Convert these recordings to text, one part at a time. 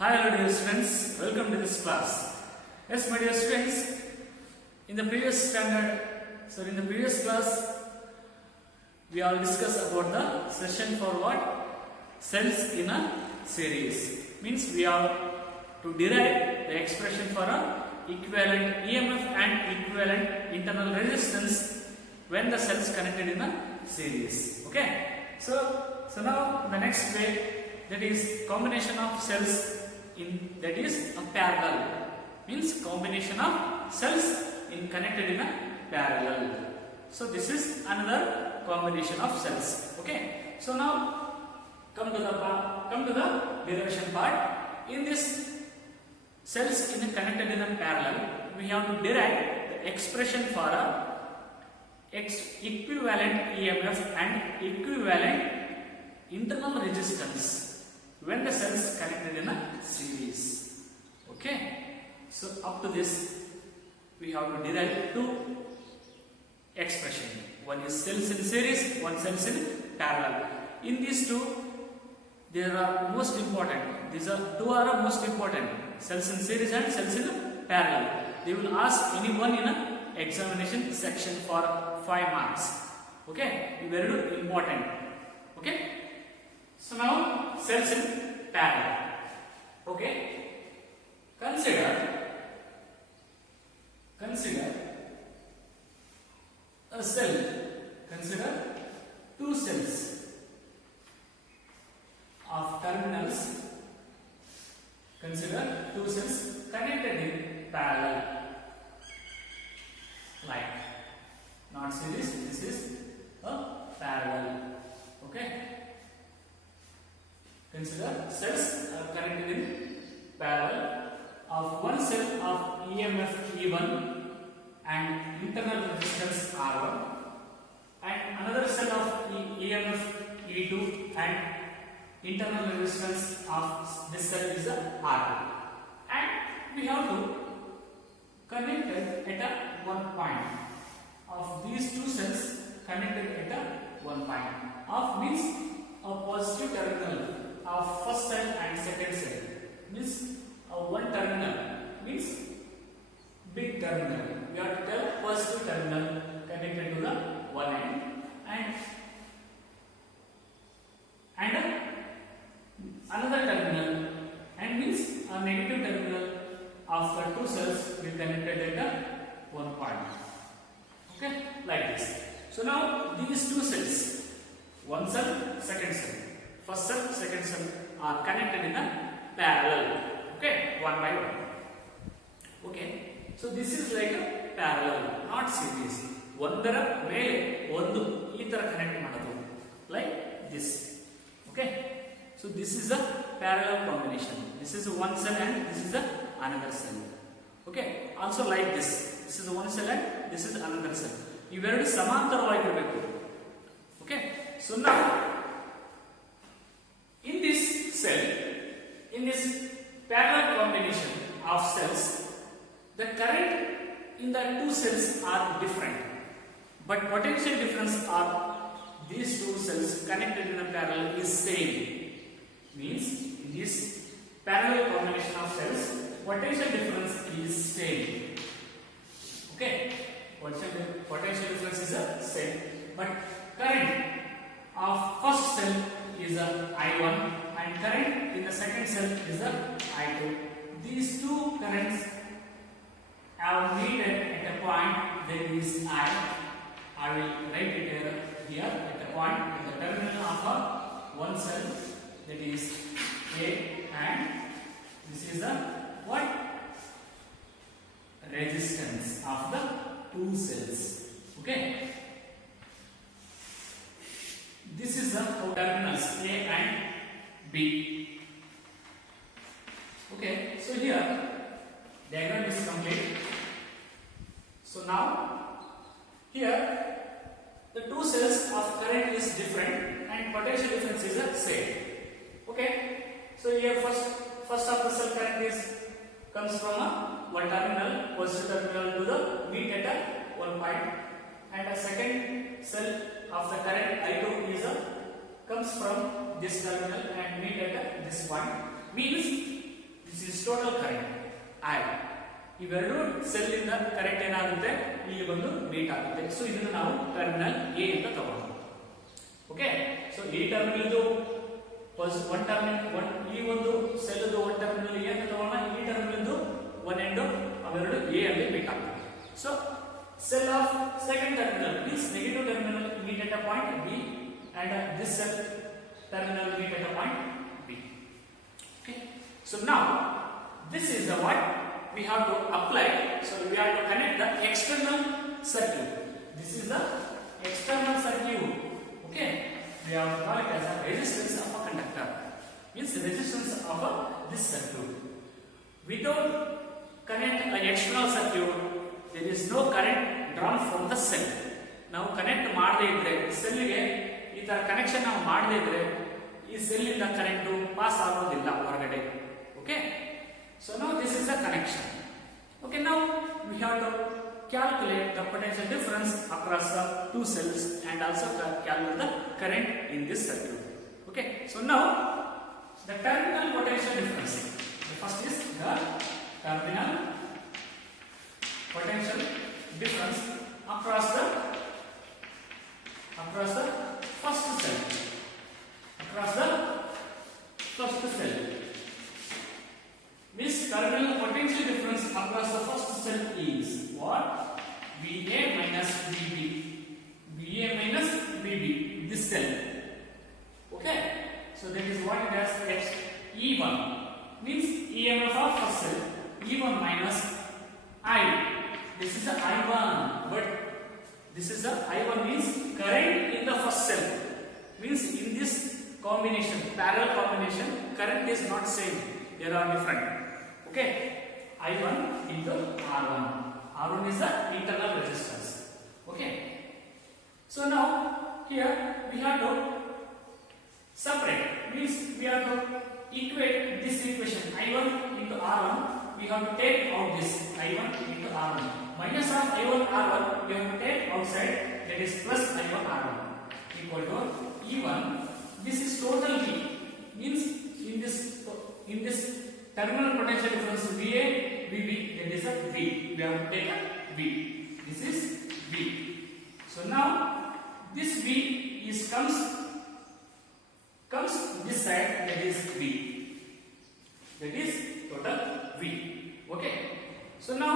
Hi hello dear students, welcome to this class. Yes my dear students, in the previous class we all discussed about the session for what? Cells in a series. Means we are to derive the expression for a equivalent EMF and equivalent internal resistance when the cells connected in a series. Okay. So now the next way, that is combination of cells that is a parallel, means combination of cells connected in a parallel. So this is another combination of cells. Okay. So now come to the derivation part. In this cells connected in a parallel, we have to derive the expression for a equivalent EMF and equivalent internal resistance when the cells connected in a series. Okay. So up to this we have to derive two expression. One is cells in series, one cells in parallel. In these two, there are most important. These are two are most important. Cells in series and cells in parallel. They will ask anyone in a examination section for 5 marks. Okay, very important. Okay. So now cells in parallel. Okay. Consider a cell. Consider two cells of terminals. Consider two cells connected in parallel. Like not series, this is a parallel. Okay. Consider cells are connected in parallel of one cell of EMF E1 and internal resistance R1, and another cell of EMF E2 and internal resistance of this cell is R2, and we have to connect it at one point of these two cells connected at one point of means a positive terminal of first cell and second cell, means one terminal means big terminal. We have to tell positive terminal connected to the one end and another terminal, and means a negative terminal of the two cells will connected at one point. Okay, like this. So now these two cells, one cell, second cell, first cell, second cell are connected in a parallel. Okay, one by one. Okay, so this is like a parallel, not series. ಒಂದರ ಮೇಲೆ ಒಂದು ಈ ತರ connect ಮಾಡೋದು, like this. Okay, so this is a parallel combination. This is one cell and this is another cell. Okay, also like this. This is one cell and this is another cell. ಇವೆರಡು ಸಮಾಂತರವಾಗಿರಬೇಕು. Okay, so now in this cell, in this parallel combination of cells, the current in the two cells are different, but potential difference of these two cells connected in a parallel is same. Means in this parallel combination of cells, potential difference is same. Okay, potential difference is same, but current of first cell is I1 and current in the second cell is I2. These two currents have met at a point that is I will write it here at a point in the terminal of one cell, that is A, and this is the what? Resistance of the two cells. Okay. This is the terminals A and B. Okay, so here diagram is complete. So now here the two cells of current is different and potential difference is the same. Okay, so here first of the cell current comes from one terminal, positive terminal to the meet at one point, and a second cell of the current I2 comes from this terminal and meet at this point. Means total current I. ಇವೆರಡು cell ಇಂದ current ಏನಾಗುತ್ತೆ ಇಲ್ಲಿ ಬಂದು meet ಆಗುತ್ತೆ. So ಇದನ್ನು ನಾವು terminal A ಅಂತ ತಗೊಳ್ಳೋಣ. ಓಕೆ, ಸೊ ಈ ಟರ್ಮಿನಲ್ ಒನ್ ಟರ್ಮಿನಲ್ ಈ ಒಂದು ಸೆಲ್ ಒಂದು ಟರ್ಮಿನಲ್ ಎ ಅಂತ ತಗೊಳ್ಳೋಣ. ಈ ಟರ್ಮಿನಲ್ ಒನ್ ಎಂಡ್ ಅವೆರಡು ಎ ಅಲ್ಲಿ ಮೀಟ್ ಆಗುತ್ತೆ. So cell of second terminal means negative terminal meet at a point B and this cell terminal meet at a point B. Okay, so now this is the what we have to apply. So we have to connect the external circuit. This is the external circuit. Okay, we have to call it as a resistance of a conductor, means resistance of this circuit. Without connect an external circuit, there is no current drawn from the cell. ನಾವು connect ಮಾಡದೇ ಇದ್ರೆ ಸೆಲ್ಗೆ ಈ ತರ connection ನಾವು ಮಾಡದೇ ಇದ್ರೆ ಈ cell ಇಂದ ಕರೆಂಟ್ ಪಾಸ್ ಆಗೋದಿಲ್ಲ ಹೊರಗಡೆ. Okay, so now this is the connection. Okay, now we have to calculate the potential difference across the two cells and also calculate the current in this circuit. Okay, so now the terminal potential difference. First is the terminal potential difference across the first cell. Across the first cell means terminal potential difference across the first cell is what? VA minus VB. VA minus VB. This cell. Okay. So that is what it has as E1 means EMF of first cell. E1 minus I. This is the I1, but this is the I1 means current in the first cell. Means in this combination, parallel combination, current is not same. They are different. Okay, I1 into R1. R1 is the internal resistance. Okay. So now here we have to separate. Means we have to equate this equation I1 into R1. We have to take out this I1 into R1. Minus of I1 R1 we have to take outside, that is plus I1 R1 equal to E1. This is total V, means in this terminal potential difference VA VB, that is a V. We have to take a V. This is V. So now this V is comes this side, that is V. That is total V. Okay. So now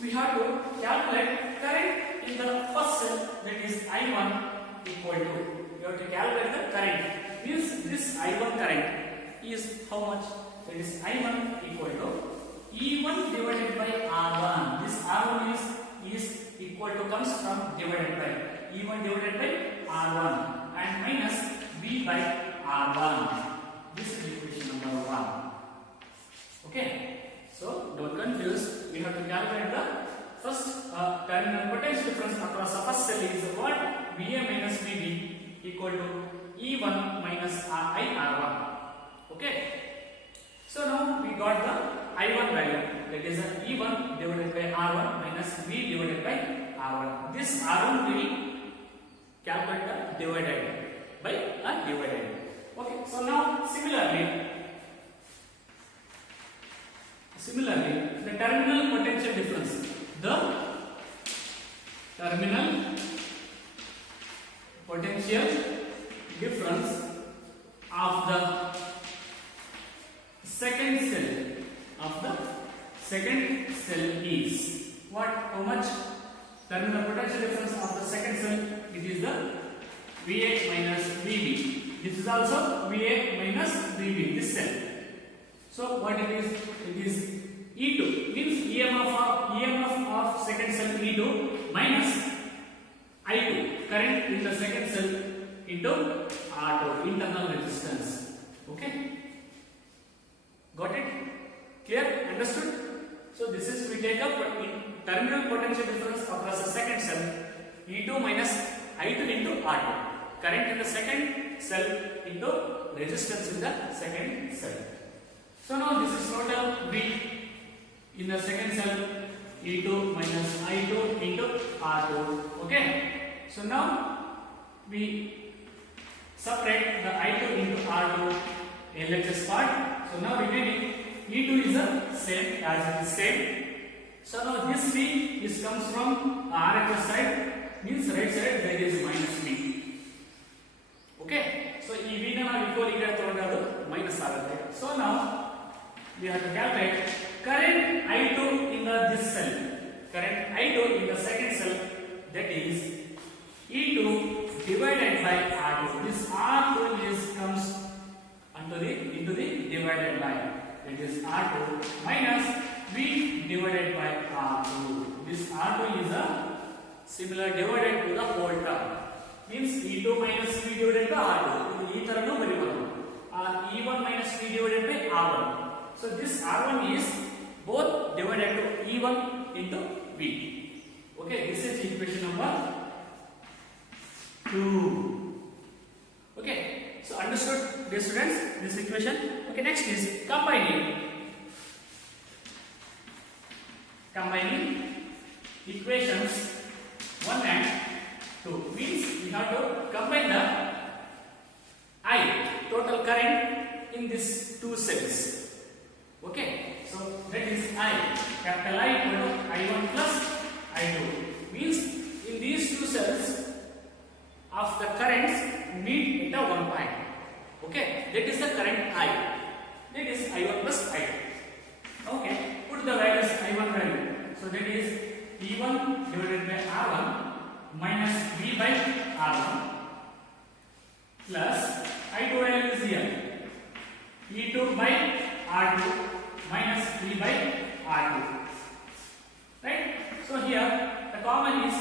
we have to calculate current in the first cell, that is I1 equal to, you have to calculate the current. Means this I1 current is how much? That is I1 equal to E1 divided by R1. This R1 is equal to comes from divided by E1 divided by R1 and minus V by R1. This is equation number 1. Okay. So don't confuse. We have to calculate the first terminal potential difference across the first cell is what? VA minus VB equal to E1 minus IR1. Okay. So now we got the I1 value, that is E1 divided by R1 minus V divided by R1. This R1 will calculate the divided by a divided. Okay. So now similarly, the terminal potential difference. The terminal potential difference of the second cell is what? How much? Terminal potential difference of the second cell, it is the VA minus VB. This is also VA minus VB, this cell. So what it is? It is E2, means EMF of second cell E2 minus I2, current in the second cell into R2, internal resistance. Okay, got it? Clear? Understood? So this is, we take up in terminal potential difference across the second cell, E2 minus I2 into R2, current in the second cell into resistance in the second cell. So now this is total V in the second cell, E2 minus I2 into R2. Okay. So now we separate the I2 into R2 LHS part. So now remaining E2 is the same as it is same. So now this V is comes from RHS side, means right side there is minus V. Okay, so ಈ V ನ ನಾವು equal ಗೆ ತಗೊಂಡ್ರೆ ಅದು minus ಆಗುತ್ತೆ. So now we have to calculate current I2 in this cell. Current I2 in the second cell, that is E2 divided by R2. This R2 is comes into the divided line. That is R2 minus V divided by R2. This R2 is a similar divided to the whole term. Means E2 minus V divided by R2. E tarano baribodu. E1 minus V divided by R1. So this R1 is both divided to E1 into V. Okay, this is equation number 2. Okay, so understood, dear students, this equation. Okay, next is combining equations 1 and 2. Means we have to combine the I, total current in these two cells. Okay, so that is I, capital I equal to I1 plus I2. Means in these two cells of the currents meet at one point. Okay, that is the current I. That is I1 plus I2. Okay, put the values I1 value. So that is E1 divided by R1 minus V by R1 plus I2 value is here. E2 by R2 minus V by R2. Right? So here the common is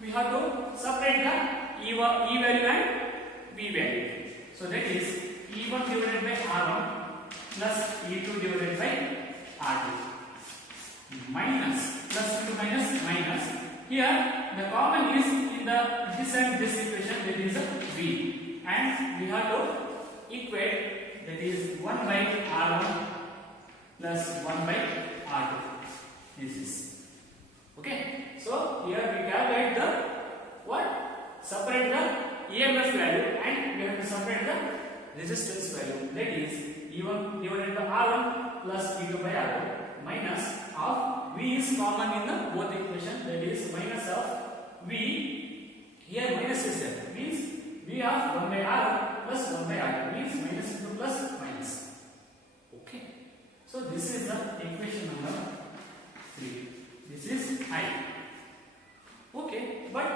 we have to separate the E value and V value. So that is E1 divided by R1 plus E2 divided by R2 minus plus into minus minus. Here the common is in the this and this equation, that is V, and we have to equate, that is 1 by R1 plus 1 by R2. This is okay. So here we calculate the what? Separate the EMF value and we have to separate the resistance value. That is E1 divided by R1 plus E2 by R2 minus of V is common in the both equation. That is minus of V. Here minus is there. Means V of 1 by R1 plus 1 by R2 means minus into plus minus. Okay. So this is the equation number 3. This is I. Okay, but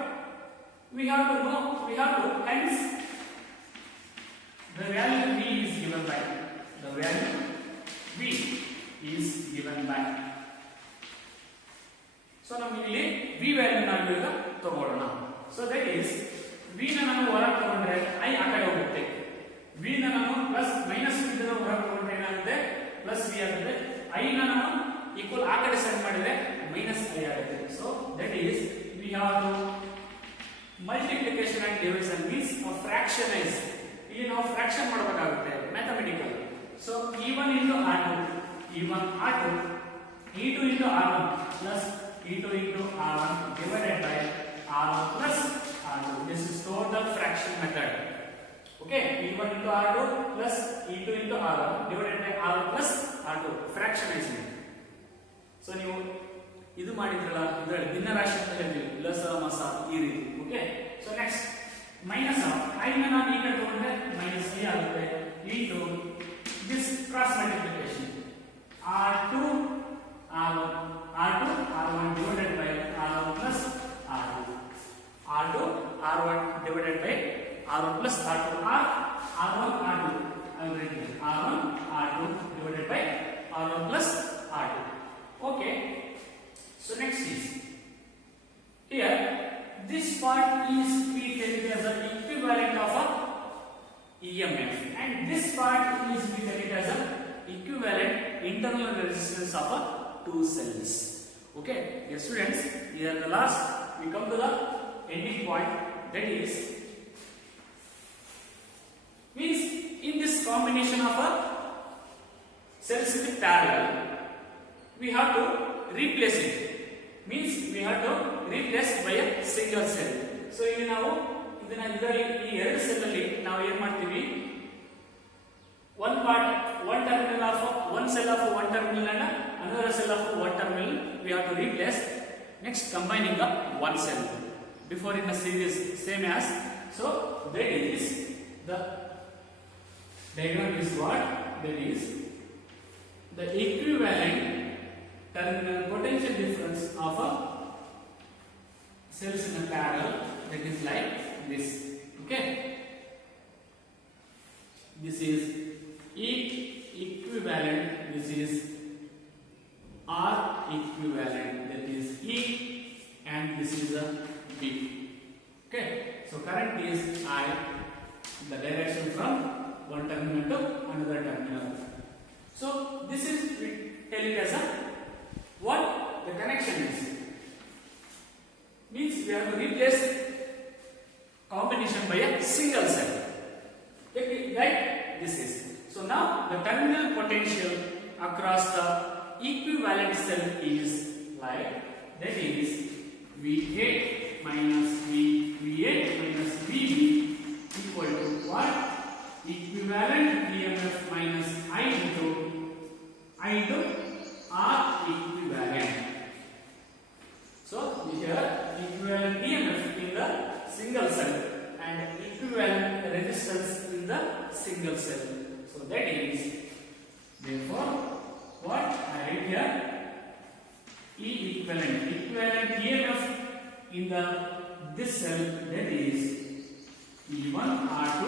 we have to know, hence the value V is given by, so now ಇಲ್ಲಿ V value ನಾವು ಈಗ ತಗೊಳ್ಳೋಣ. So that is V ನ ನಾನು ಹೊರಗೆ ತಗೊಂಡ್ರೆ I ಆ ಕಡೆ ಹೋಗುತ್ತೆ. V ನ ನಾನು ಪ್ಲಸ್ ಮೈನಸ್ V ನ ಹೊರಗೆ ತಗೊಂಡ್ರೆ ಏನಾಗುತ್ತೆ? ಪ್ಲಸ್ V ಆಗುತ್ತೆ. I ನ ನಾನು ಈಕ್ವಲ್ ಆ ಕಡೆ ಸೆಟ್ ಮಾಡಿದ್ರೆ ಮೈನಸ್ I ಆಗುತ್ತೆ. So that is we have to multiplication and division means of fractionize. ಇಲ್ಲಿ ನಾವು ಫ್ರಾಕ್ಷನ್ ಮಾಡಬೇಕಾಗುತ್ತೆ mathematical. So E1 into R2, E1 R2, E2 into R1 plus E2 into R1 divided by R1 plus R2. This is total fraction method. Okay, E1 into R2 plus E2 into R1 divided by R1 plus R2. Fractionizing. So ನೀವು ಇದು ಮಾಡಿದ್ರಲ್ಲ, ಇದರಲ್ಲಿ ಭಿನ್ನರಾಶಿ ಅಂತ ಹೇಳ್ತೀವಿ, ಲಸ ಮಸ ಈ ರೀತಿ. Okay, so next minus of I ನ ನಾನು ಈ ಕಡೆ ತಗೊಂಡ್ರೆ ಮೈನಸ್ I ಆಗುತ್ತೆ into this cross multiplication R2 R1 divided by R1 plus R2 R1 divided by R1 plus R2 R1 R2 I will write it R1 R2 divided by R1 plus R2. Okay, so next is here this part is we take as an equivalent of a EMF and this part is we take it as a equivalent internal resistance of a two cells. Okay, dear students, here the last we come to the ending point, that is means in this combination of a cells in parallel we have to replace it, means we have to replace by a single cell. So ಇಲ್ಲಿ ನಾವು ಇದನ್ನ ಈ ಎರಡು cell ಅಲ್ಲಿ ನಾವು ಏನು ಮಾಡ್ತೀವಿ, one terminal of one cell of one terminal and another cell of one terminal we have to replace. Next, combining the one cell. Before in the series, same as. So that is the diagram is what? That is the equivalent terminal potential difference of a cells in a parallel. That is like this. Okay. This is equivalent. This is R equivalent. That is E, and this is a B. Okay. So current is I. The direction from one terminal to another terminal. So this is, we tell it as a what the connection is. Means we have to replace combination by a single cell. Like this is. So now the terminal potential across the equivalent cell is like, that is V8 minus V8 minus VB equal to what? Equivalent EMF minus I into R equivalent. So here equivalent EMF in the single cell and equivalent resistance in the single cell. So that is, therefore, what I write here, E equivalent EMF in this cell, that is E1 R2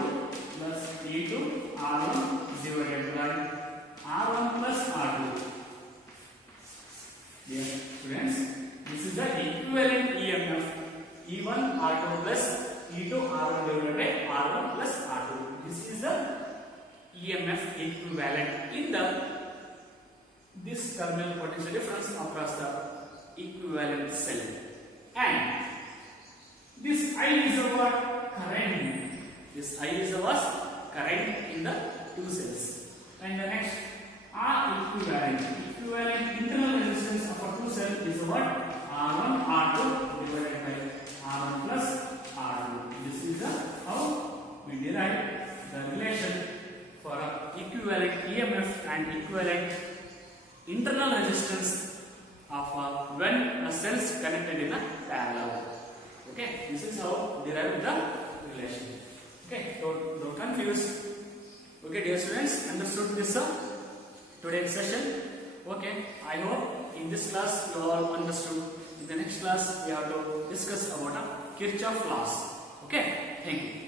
plus E2 R1 divided by R1 plus R2. Dear students, this is the equivalent EMF E1 R2 plus E2 R1 divided by R1 plus R2. This is the EMF equivalent in this terminal potential difference across the equivalent cell. And this I is our current. This I is our current in the two cells. And the next R equivalent. Equivalent internal resistance of a two cell is what? R1 R2 divided by R1 plus R2. This is how we derive the relation for equivalent EMF and equivalent internal resistance of when a cells connected in a parallel. Okay, this is how derive the relation. Okay, don't confuse. Okay, dear students, understood this today's session? Okay, I hope in this class you all understood. In the next class we have to discuss about Kirchhoff laws. Okay, thank you.